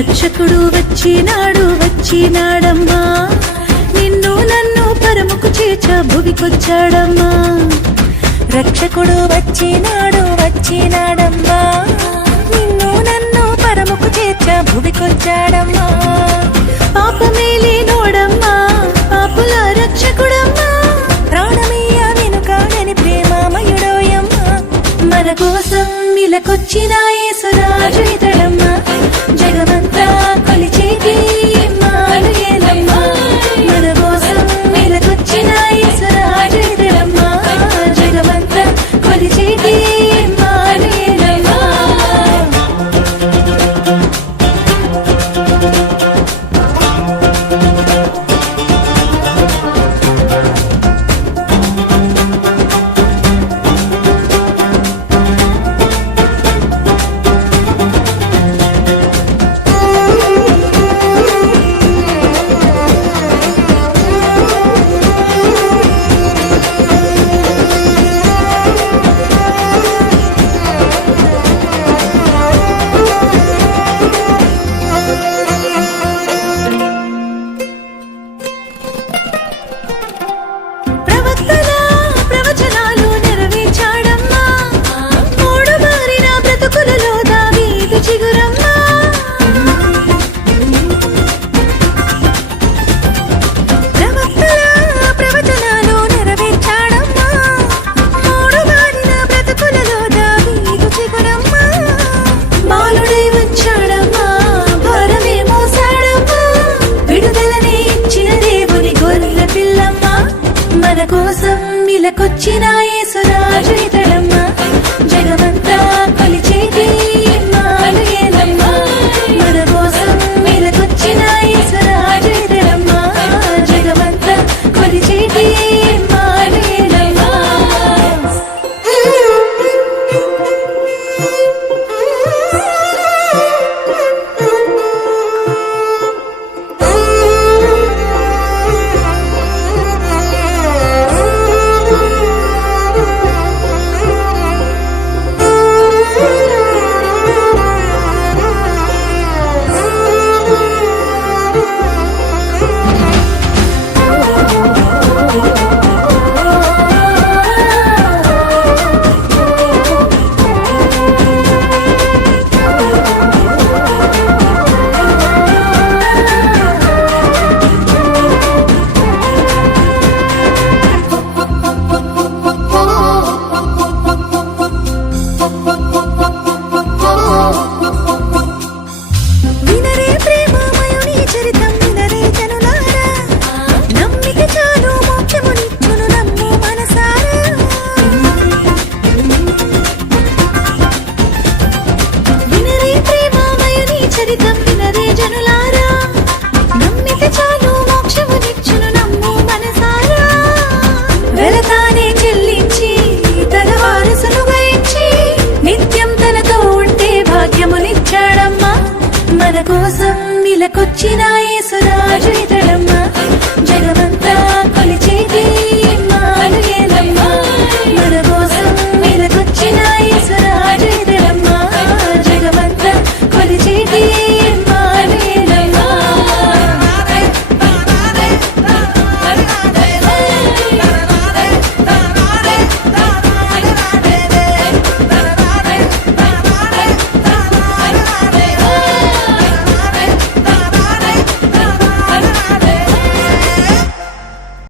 రక్షకుడు వచ్చినాడు వచ్చినాడమ్మా, నిన్ను నన్ను పరముకు చేర్చ భువికొచ్చాడమ్మా. రక్షకుడు వచ్చినాడు వచ్చినాడమ్మా, నిన్ను నన్ను పరముకు చేర్చ భువికొచ్చాడమ్మా. పాపమేలే నోడమ్మా, పాపుల రక్షకుడమ్మా, ప్రాణమీయ వెనుకాడని ప్రేమామయుడోయమ్మా. మన కోసం ఇలకొచ్చిన యేసురాజు ఇతడమ్మా, జగమంతా కొలిచేటి ఇమ్మానుయేలమ్మా. మన కోసం ఇలకొచ్చిన యేసురాజు ఇతడమ్మా, జగమంతా కొలిచేటి ఇమ్మానుయేలమ్మా. మన కోసం ఇలకొచ్చిన యేసురాజు ఇతడమ్మా, జగమంతా కొలిచేటి ఇమ్మానుయేలమ్మా. మన కోసం ఇలకొచ్చిన యేసురాజు ఇతడమ్మా, జగమంతా కొలిచేటి ఇమ్మానుయేలమ్మా. మన కోసం ఇలకొచ్చిన